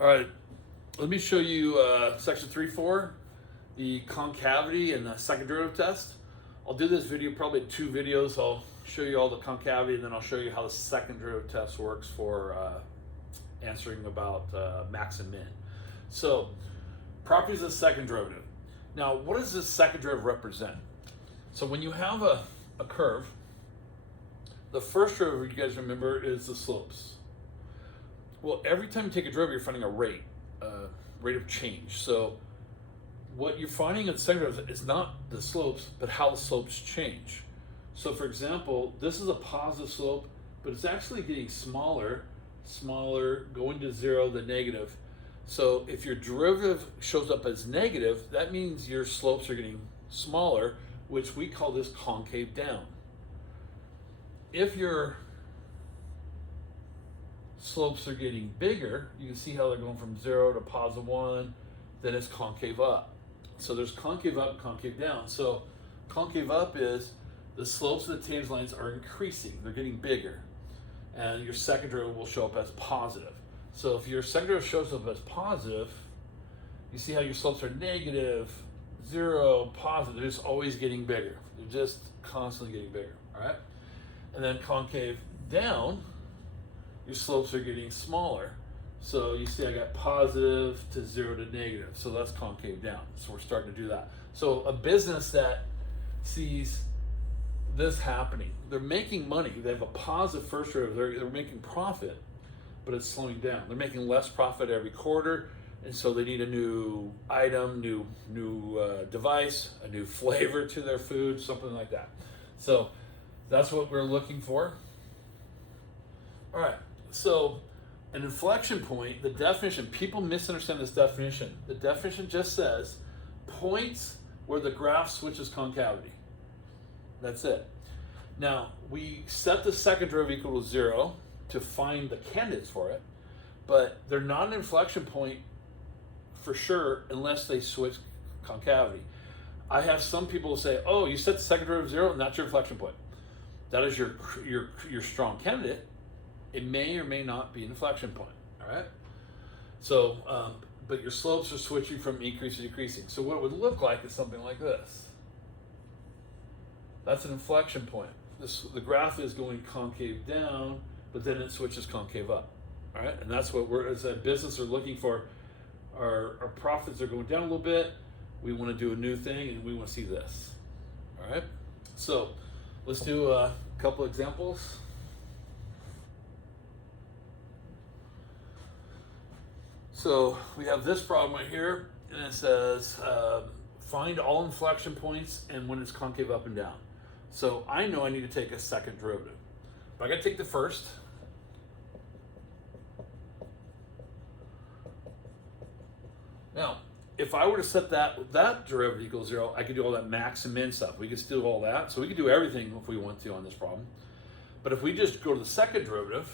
All right, let me show you section 3.4, the concavity and the second derivative test. I'll do this video probably in 2 videos. I'll show you all the concavity and then I'll show you how the second derivative test works for answering about max and min. So, properties of the second derivative. Now, what does this second derivative represent? So when you have a curve, the first derivative, you guys remember, is the slopes. Well, every time you take a derivative, you're finding a rate of change. So what you're finding in the second derivative is not the slopes, but how the slopes change. So for example, this is a positive slope, but it's actually getting smaller, going to 0, then negative. So if your derivative shows up as negative, that means your slopes are getting smaller, which we call this concave down. If your slopes are getting bigger, you can see how they're going from 0 to +1, then it's concave up. So there's concave up, concave down. So concave up is the slopes of the tangent lines are increasing, they're getting bigger. And your second derivative will show up as positive. So if your second derivative shows up as positive, you see how your slopes are negative, 0, positive, they're just always getting bigger. They're just constantly getting bigger, all right? And then concave down, your slopes are getting smaller. So you see I got positive to 0 to negative. So that's concave down. So we're starting to do that. So a business that sees this happening, they're making money. They have a positive first derivative. They're making profit, but it's slowing down. They're making less profit every quarter. And so they need a new item, new device, a new flavor to their food, something like that. So that's what we're looking for. All right, so an inflection point, the definition, people misunderstand this definition. The definition just says points where the graph switches concavity. That's it. Now, we set the second derivative equal to 0 to find the candidates for it, but they're not an inflection point for sure unless they switch concavity. I have some people say, oh, you set the second derivative 0 and that's your inflection point. That is your strong candidate. It may or may not be an inflection point, all right? So, but your slopes are switching from increasing to decreasing. So what it would look like is something like this. That's an inflection point. The graph is going concave down, but then it switches concave up, all right? And that's what we're, as a business, are looking for. Our profits are going down a little bit. We want to do a new thing, and we want to see this, all right? So let's do a couple examples. So we have this problem right here, and it says find all inflection points and when it's concave up and down. So I know I need to take a second derivative, but I got to take the first. Now, if I were to set that derivative equals 0, I could do all that max and min stuff. We could still do all that, so we could do everything if we want to on this problem. But if we just go to the second derivative,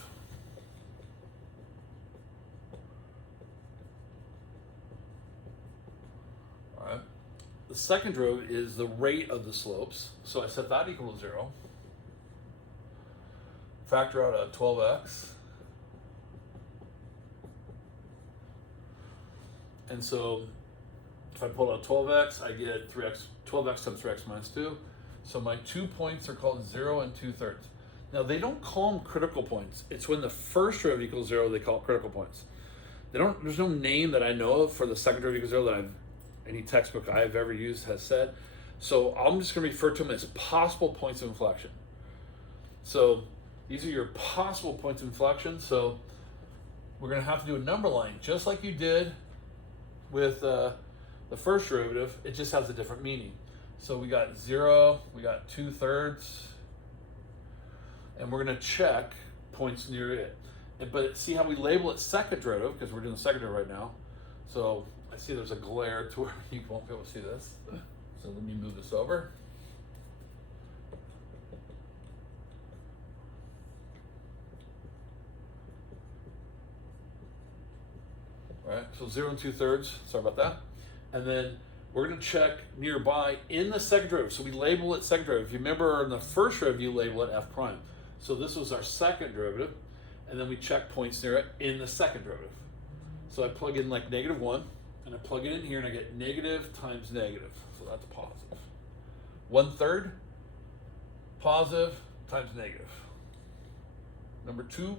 the second derivative is the rate of the slopes. So I set that equal to 0. Factor out a 12x. And so if I pull out 12x, I get 3x, 12x times 3x minus 2. So my 2 points are called 0 and 2/3. Now they don't call them critical points. It's when the first derivative equals 0, they call it critical points. There's no name that I know of for the second derivative equals 0 that any textbook I've ever used has said. So I'm just going to refer to them as possible points of inflection. So these are your possible points of inflection. So we're going to have to do a number line, just like you did with the first derivative. It just has a different meaning. So we got 0, we got 2/3, and we're going to check points near it. But see how we label it second derivative, because we're doing the second derivative right now. So I see there's a glare to where you won't be able to see this. So let me move this over. All right, so 0 and 2/3, sorry about that. And then we're gonna check nearby in the second derivative. So we label it second derivative. If you remember in the first derivative, you label it f prime. So this was our second derivative, and then we check points near it in the second derivative. So I plug in like -1, and I plug it in here, and I get negative times negative. So that's positive. 1/3 positive times negative. Number 2,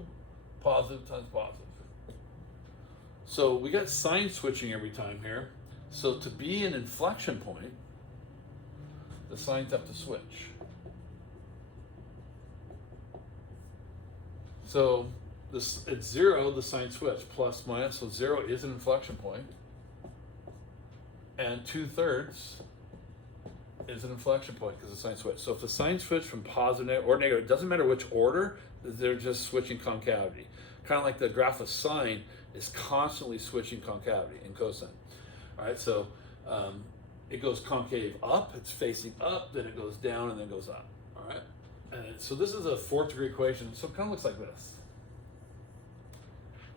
positive times positive. So we got sign switching every time here. So to be an inflection point, the signs have to switch. So this at 0, the sign switch, plus minus. So 0 is an inflection point, and 2/3 is an inflection point because the sign switch. So if the sign switch from positive or negative, it doesn't matter which order, they're just switching concavity. Kind of like the graph of sine is constantly switching concavity and cosine. All right, so it goes concave up, it's facing up, then it goes down, and then goes up. All right, and so this is a 4th degree equation, so it kind of looks like this.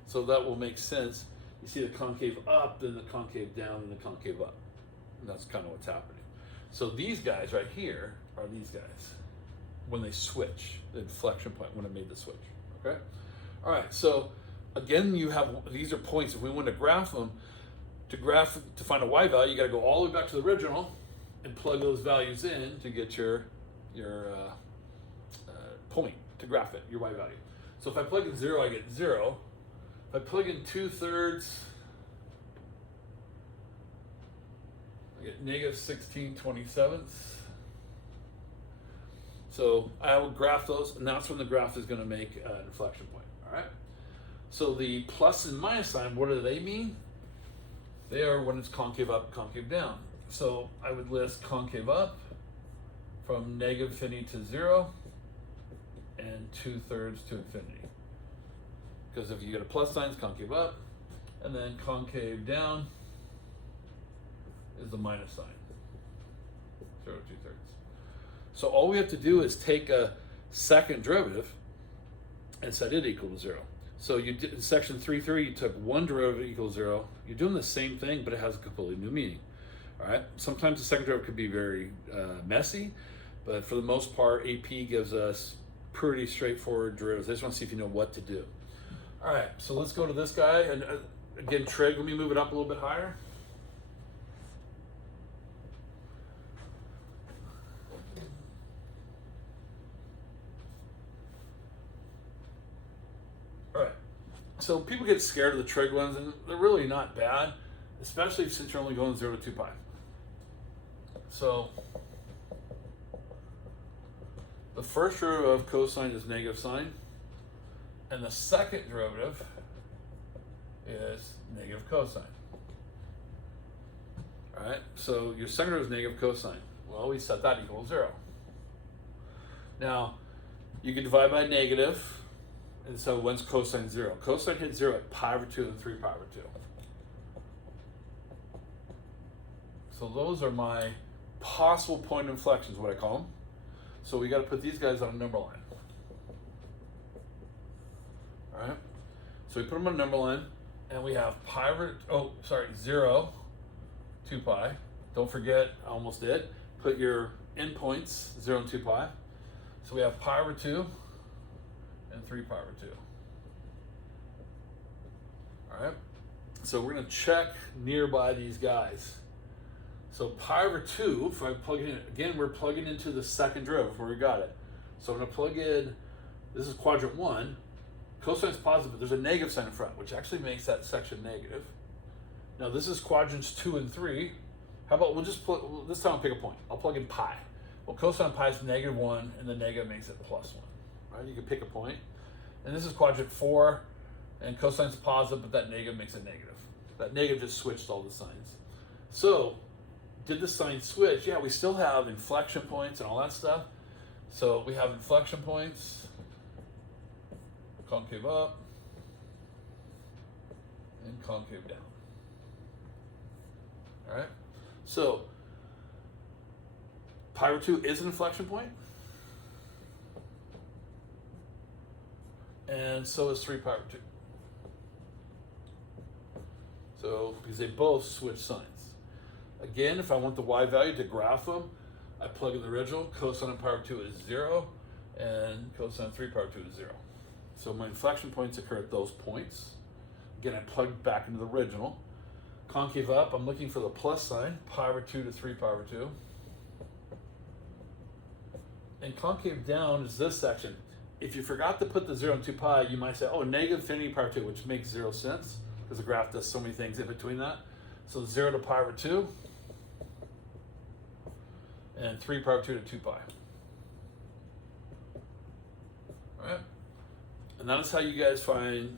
So that will make sense. You see the concave up, then the concave down, and the concave up. And that's kind of what's happening. So these guys right here are these guys when they switch, the inflection point when it made the switch. Okay? All right, so again, you have, these are points. If we want to graph them, to find a y value, you got to go all the way back to the original and plug those values in to get your point to graph it, your y value. So if I plug in 0, I get 0. If I plug in 2/3, I get -16/27. So I will graph those, and that's when the graph is going to make an inflection point. All right. So the plus and minus sign, what do they mean? They are when it's concave up, concave down. So I would list concave up from -infinity to 0, and 2/3 to infinity. Because if you get a plus sign, it's concave up, and then concave down is the minus sign, 0 to 2/3. So all we have to do is take a second derivative and set it equal to 0. So you did in section 3.3, you took one derivative equal to 0. You're doing the same thing, but it has a completely new meaning. All right. Sometimes the second derivative could be very messy, but for the most part, AP gives us pretty straightforward derivatives. I just want to see if you know what to do. All right, so let's go to this guy, and again, trig, let me move it up a little bit higher. All right, so people get scared of the trig ones, and they're really not bad, especially since you're only going 0 to 2 pi. So the first derivative of cosine is negative sine. And the second derivative is negative cosine. All right, so your second derivative is negative cosine. Well, we set that equal to 0. Now, you can divide by negative, and so when's cosine 0? Cosine hits 0 at pi/2 and 3pi/2. So those are my possible point inflections, what I call them. So we got to put these guys on a number line. All right, so we put them on a number line, and we have 0, 2 pi. Don't forget, I almost did. Put your endpoints, 0 and 2 pi. So we have pi/2 and 3pi/2. All right, so we're going to check nearby these guys. So pi/2, if I plug it in, again, we're plugging into the second derivative where we got it. So I'm going to plug in, this is quadrant 1. Cosine is positive, but there's a negative sign in front, which actually makes that section negative. Now this is quadrants 2 and 3. How about we'll just put, this time I'll pick a point. I'll plug in pi. Well, cosine pi is -1, and the negative makes it +1. Right? You can pick a point. And this is quadrant 4, and cosine's positive, but that negative makes it negative. That negative just switched all the signs. So, did the sign switch? Yeah, we still have inflection points and all that stuff. So we have inflection points, concave up, and concave down. All right, so pi/2 is an inflection point, and so is 3pi/2. So because they both switch signs. Again, if I want the y value to graph them, I plug in the original. Cosine of pi/2 is 0, and cosine of 3pi/2 is 0. So my inflection points occur at those points. Again, I plugged back into the original. Concave up, I'm looking for the plus sign, pi over 2 to 3 pi over 2. And concave down is this section. If you forgot to put the 0 and 2 pi, you might say, oh, negative infinity pi over 2, which makes 0 sense, because the graph does so many things in between that. So 0 to pi over 2, and 3 pi over 2 to 2 pi. All right? And that is how you guys find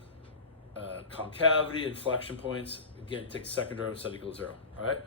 concavity, inflection points. Again, take second derivative set equals 0. All right?